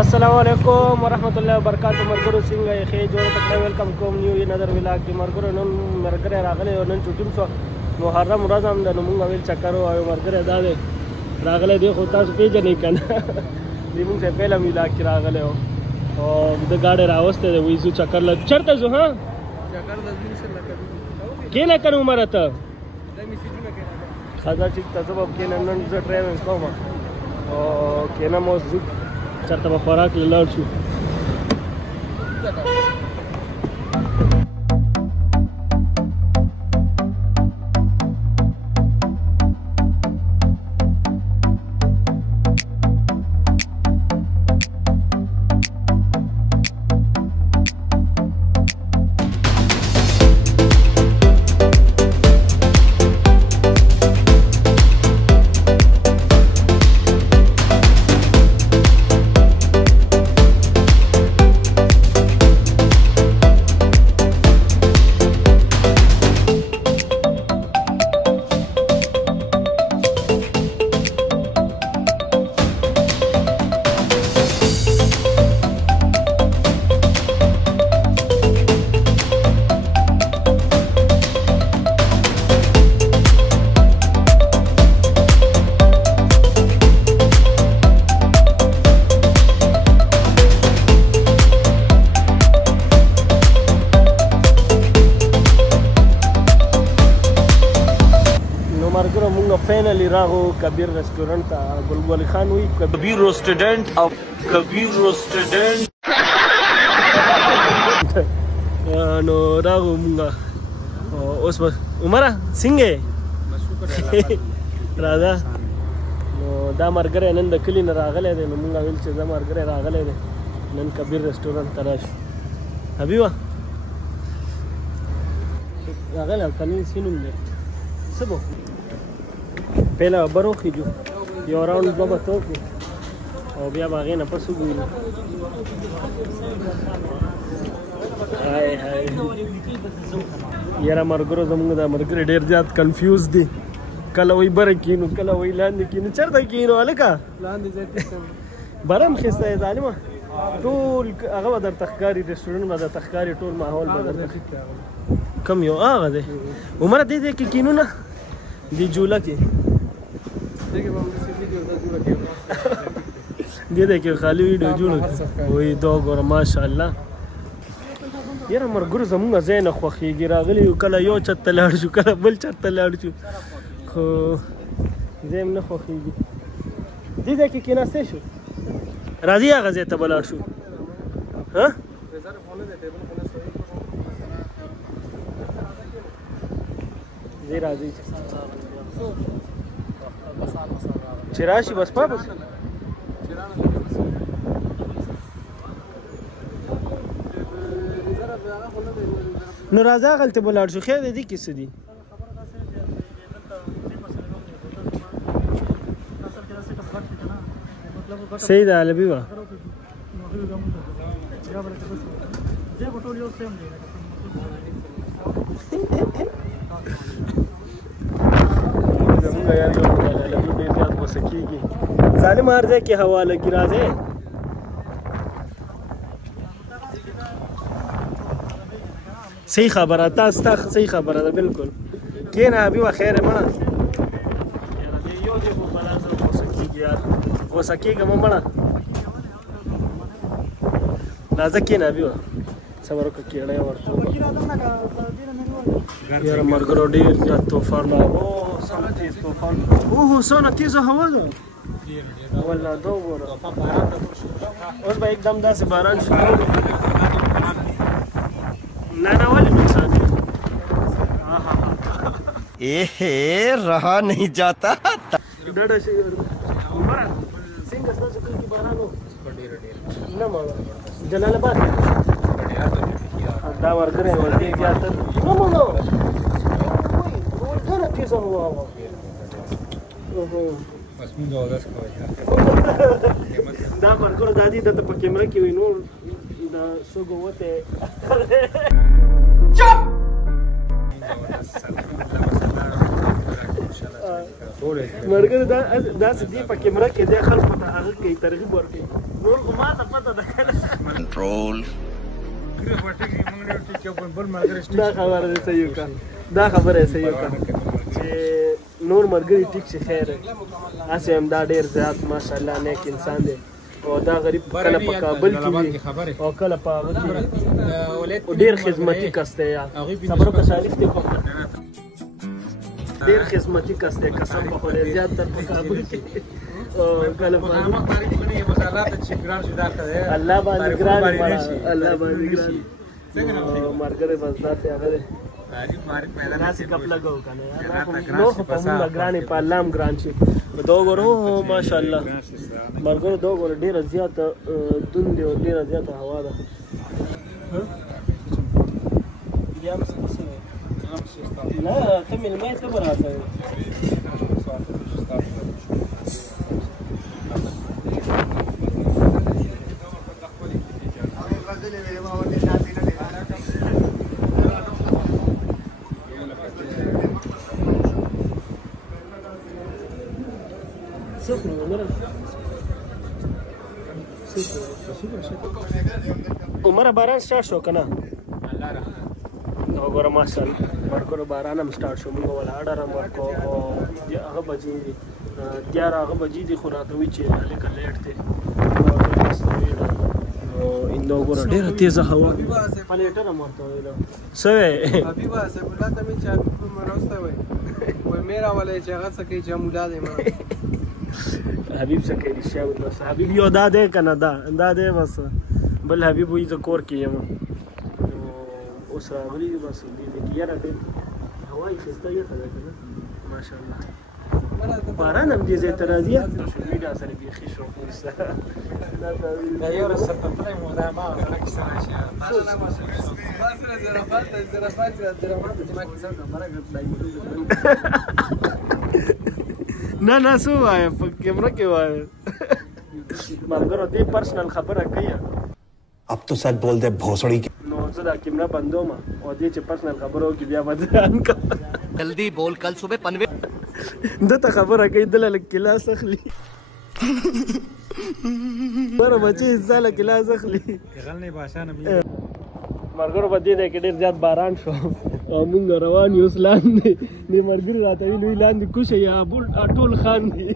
السلام علیکم ورحمت الله وبرکاتہ مرګرو څنګه یې ښې جوړه تکړه ویلکم کوم نیو انذر ولاګ کې مرګرو نن مرګره راغلی او نن چټیم شو محرم ورځ هم ده نو موږ ویل چکر وایو مرګره دا دی راغلی دی خو تاسو پیژنئ که نه دی موږ ته پهله ولاګ کې راغلی او د ګاډی راوستی دی وایي ځو چکر له چېرته ځو ها کېنه که نه عمره ته ښه دا ټیک ته زه به کېنم نن زه ډرایوینګ کوم او کېنم اوس ځو چرته به خوراک له لاړ شو فینلی راغو کبیر ریسټورنټ ته ګل خان وی کبیر ریسټورنټ او کبیر ریسټورنټ نو راغو مونږه اوس به عمره څنګه راځه نو دا مرګره نن د کلي نه راغلی دی نو مونږ ویل چې دا مرګره راغلی دی نن کبیر ریسټورنټ ته راشو حبیبه راغلی او کنی سینوم دی څه به پهله اوبه وخیږو یو راوند دوه به توکړو او بیا به هغې نه پس وګورو یاره ملګرو زموږ دا ملګري ډېر زیات کنفیوز دي کله وایي بره کینو کله وایي لاندې کینو چېرته کینو هلکه بره هم ښایسته دی ظالمه ټول هغه به درته ښکاري ریسټورنټ به درته ښکاري ټول ماحول به درته کم یو هغه دی عمره دې کې کینو نه دی جوله کې دې کې خالی ویډیو جوړ وای دا ګوره ماشاءالله یاره مرګرو زموږ ځای نه خوښېږي راغلي یو کله یو چت ته لاړ شو کله بل چت ته لاړ شو خو ځای هم نه خوښېږي دې ځای کې کېناستی شو راځي هغه ځای ته به لاړ شو ها ځای راځي چې راشي بس پاپس نو راځه هغلته به لاړ شو خیر دی دې کې څه دي صحیح ده علبي وه زمونږ یار یو علبي ډېر زیات غوسه کېږي ظالم هر ځای کې هوا لګي راځئ صحیح خبره تاسو ته صحیح خبره ده بالکل کېنه حبیبه خیر یې مړه یو دی خو بلا زه غوسه کېږي یار غوسه کېږم مړه راځه کېنه حبیبه صبر وکړه کېړی ورته یاره ملګرو ډېر زیات طوفان راغو څومره تیز طوفان اوهو څونه تیزه هوا ده والله دا وګوره اوس به एकदम داسې باران شروع نه نه ولې نقصان دی रहा नहीं जाता ډډه شي عمره څنګه ستاسو کلي کې باران و نه ماړه جلال آباد دا ورګری ولدی بیا تر نه مونږ ورګره تیزه هوا وه بس مونږ اودس کوو دا ملګرو دا دي دلته په کیمره کې وي نور د سوګو وته چپ مرګره دا داسې دی په کیمره کې د خلکو ته هغه کوي ترغیب ورکوي نور خو ما ته پته ده कंट्रोल دا خبره دې صحیح وکړه دا خبره یې صحیح وکړه چې نور ملګري ټیک شي خیر هسې هم دا ډېر زیات ماشاءالله نیک انسان دی او دا غریب کله په کابل کې وي او کله په هغه کې ډېر خدمتي کس دی یار صبر وکړه شریف دی کوم ډېر خدمتي کس دی قسم په خدای زیات تر په کابل کې کله په الله باندې ګران الله باندې ګران مارګره بس دا ته هغه ناسې کپ لګاو کنه نو خو په موږ ګرانې په الله هم ګران شي دو ګورو ماشاءالله مارګره دو ګورو ډېره زیاته دوند او ډېره زیاته هوا ده بیا هم څه نه ته مېلمه یې څه به راته عمره باران سٹارټ شو کنه وګوره ماشاءالله ورکو باران هم سٹارټ شو موږ ولاړ را ورکو هغه بجې دي 11 بجې دي خو راته وی چې لیکه لیټ دی او اندو وګوره ډېره تیزه هوا پلیټر هم ورته ویل سوې حبیبه سیف الله ته مې چې مرسته وای وای میرا ولې چې هغه څه کوي چې مولا دی ما حبیب څه کوي رښتیا بس حبیب یو دا دی کنه دا دی بس بل حبیب وې زه کور کې یم اوس راغلی بس دې کې یاره ډېر هوا یې ښایسته یخه ده کنه ماشاءالله باران هم دې ځای ته راځي سوشل میډیا سره بیخي شوق نشته دا یو ورځ سره تللی مو دا ما سره کیسه راشي نه څه وایه په کیمره کې وایه ملګرو دې پرسنل خبره کوي अब तो सच बोल दे भोसड़ी की نو زه دا کیمره بندوم او دې چې پرسنل خبرو کې بیا بدلان کا जल्दी बोल कल सुबह पनवे دته خبره کوي دله کلاس اخلي بره بچي ځاله کلاس اخلي غلنی باشا نه مرګرو په دې کې ډېر زیات باران شو او موږ روان یو لاندې دې مرګري راته ویل لاندې کوشه یا ټول خان دي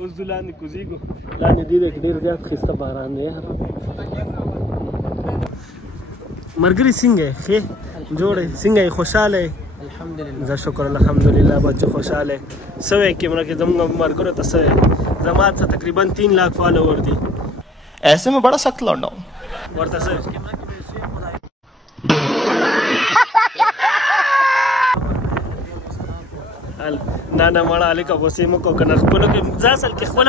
اوس لاندې کوزیګو لاندې دې کې ډېر زیات ښایسته باران دی مرګري څنګه ښه جوړې څنګه خوشاله الحمدلله زه شکر الحمدلله بچو خوشاله سوې کیمره کې زموږ مرګرو ته سوې زما ته تقریبا 3 लाख فالوور دي ऐसे में बड़ा सख्त लौंडा हूं ورته سوې نه مړه الیکه غوسې مو کو کنه خپل کې ځاسل کې خپل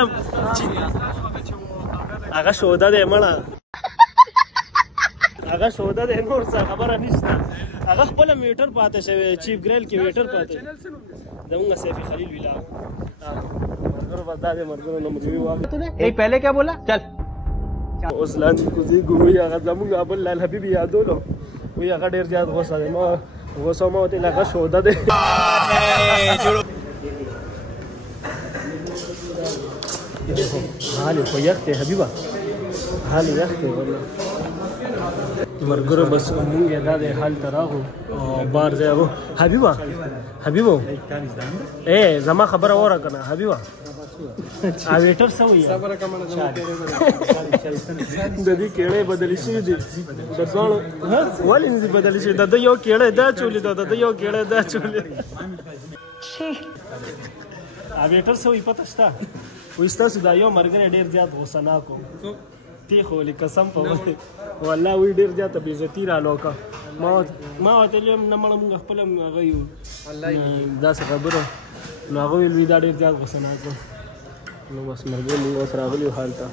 هغه شوده دې مړه هغه شوده دې نور څه خبره نشته هغه خپل میټر پاتې شوی چیف ګریل کې میټر پاتې زمونږ سیفی خلیل ویلا مرګرو بس دا دې مرګرو نو موږ ویو اے پہلے کیا بولا چل اوس لاندې کوزي ګوي هغه زمونږ ابل لال حبیب یادولو وی هغه ډیر زیات غوسه ده ما غوسه ما ته لغه شوده ده حالي خو یخته حبیبه حالي یخته والله مرګرو بس مونږ دا د حال تراغو بار ځای وو حبیبو اے زما خبره وره کنه حبیبه ا ویټر سوې صبر کوم نه د دې کېړې بدلی شي دي د ځوان ولې نه بدلی شي د یو کېړې دا چولې د یو کېړې دا چولې ا ویټر سوې پته شته وستاسو دا یو مرګره ډیر زیات غوسه ناکو تی خو قسم په والله وی ډیر زیات بے عزتی را لوکا ما ته لم نه مړ موږ خپل غيو الله دا څه خبره نو هغه وی دا ډیر زیات غوسه ناکو نو بس مرګ موږ اوس راغلی حال ته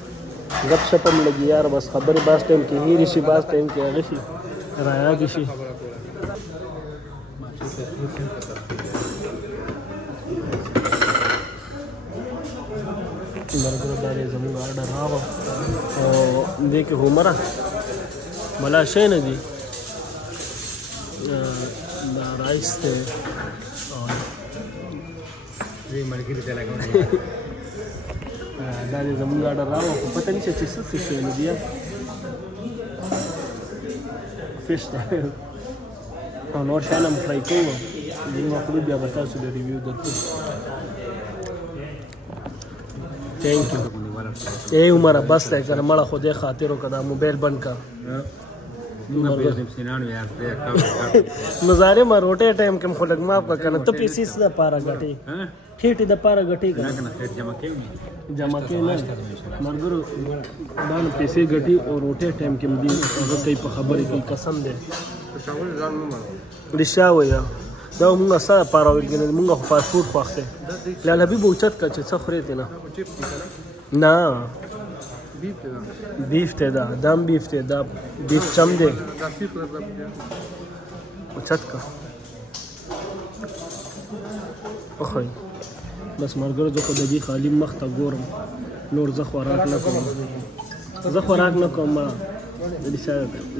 غپ شپم لګي یار بس خبره باس ټیم کې هیری شي باس ټیم کې هغه شي رایا دي شي مرګرو داري زموږ اورډر راو او دې کې همره ملا شي نه دي دا رایس ته او دې مرګري ته لګاو دا دې زمونږ اډر راوړو خو پته نشته چې څه شیونه دي فش ده او نور شیان هم ټرای کوو زمونږ خپل بیا به تاسو د ریویو درکړو تھینک یو اے عمره بس دی که نه مړه خدای خاطر وکړه دا موبایل بند کړه نظارې ما روټۍ ټایم کې خو لږ معاف کړه که نه ته پیسې څه دپاره ګټې خېټې دپاره ګټې که جمع کوي نه ملګرو دا نه پیسې ګټي او روټۍ ټایم کې هم دي هغه کوي په خبرې کوي قسم دی رښتیا وایه دا مونږ څه دپاره ویل کېږي مونږ خو فاسټ فوډ خوښ دی لال حبیب اوچت کړه چې څه خورې ترې نه بیف دی دا هم بیف دی دا بیف چم دی اوچت کړه وخورئ بس ملګرو زه خو د دې خالي مخ ته ګورم نور زه خوراک نه کوم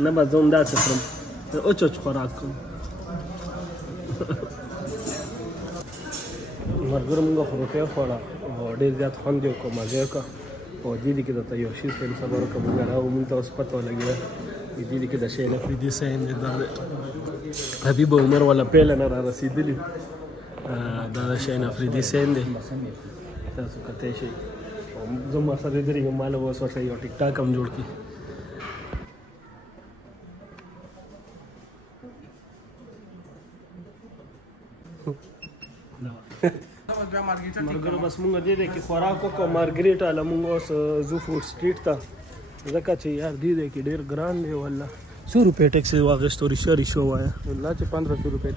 نه به زه هم داسې خورم اوچ خوراک کوم ملګرو مونږ خو روټۍ وخوړه او ډېر زیات خوند یې وکړو مزه یې وکړه او دې کې درته یو شي فلم خبر وکړه مونږ راوړو مونږ ته اوس پته ولګېده دې کې د شین افریدي سین دی دا حبیب عمر والا پیله نه را رسېدلي دا د شین افریدي سین دی تاسو کتی شئ زه ما سره درېږم ما له به اوس ورته یو ټیک ټاک هم جوړ کړي ملګرو بس مونږ دې دی کې خوراک وکړو مارګریټ هله مونږ اوس ځو فوډ سټریټ ته ځکه چې یار دې دی کې ډېر ګران دی والله 100 روپۍ ټیکس یې واخېستو رښتیا وایه والله چې 1500 روپۍ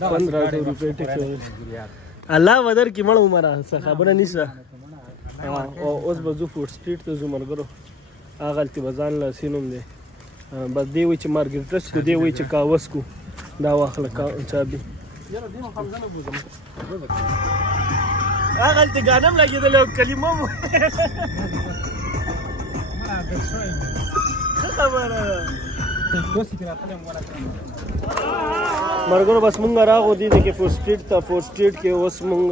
1500 روپۍ ټیکس الله ودر کې مړ عمره څه خبره نشته اوس به ځو فوډ سټریټ ته ځو ملګرو هغلتې به ځان له سینوم دی بس دی وایي چې مارګریټس کو دی وایي چې کاوس کو دا واخله چابي هغلتې ګانم لګېدلی او کلمه مو ښه خبره ده ملګرو بس مونږ راغو دي کې فوډ سټریټ ته فوډ سټریټ کې اوس مونږ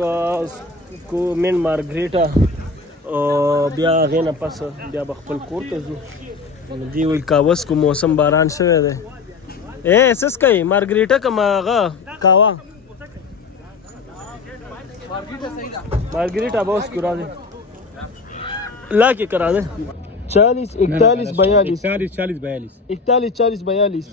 کو مین مارګریټا او بیا هغې نه پس بیا به خپل کور ته ځو دی وایي کاوس کو موسم باران شوی دی اے سس کوي مارګریټا که هغه کاوا مارګریټا به اوس کو راځي لا کې کرا دے 40 41 42 41 40 42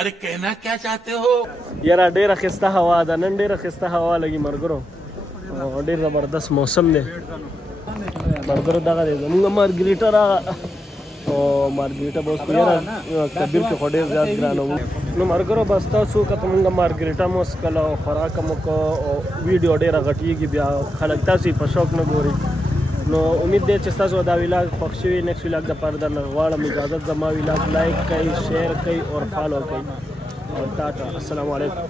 अरे कहना क्या चाहते हो یاره ډېره ښایسته هوا ده نن ډېره ښایسته هوا لګي ملګرو ډېر زبردست موسم دی ملګرو دغه دی زمونږ مارګریټا راغله او مارګریټا به اوس کو یاره کبیر کې خو ډېر زیات ګرانه وو نو ملګرو بس تاسو که ته مونږ مارګریټا مو وڅښله او خوراک مو وکړو او ویډیو ډېره غټېږي بیا خلک تاسو یې په شوق نه ګوري نو امید دی چې تاسو دا ویلاګ خوښ شوي نیکسټ ویلاګ دپاره درنه غواړم اجازت زما ویلاګ لایک کوئ شیر کوئ او فالو کوئ او ټاټا السلام علیکم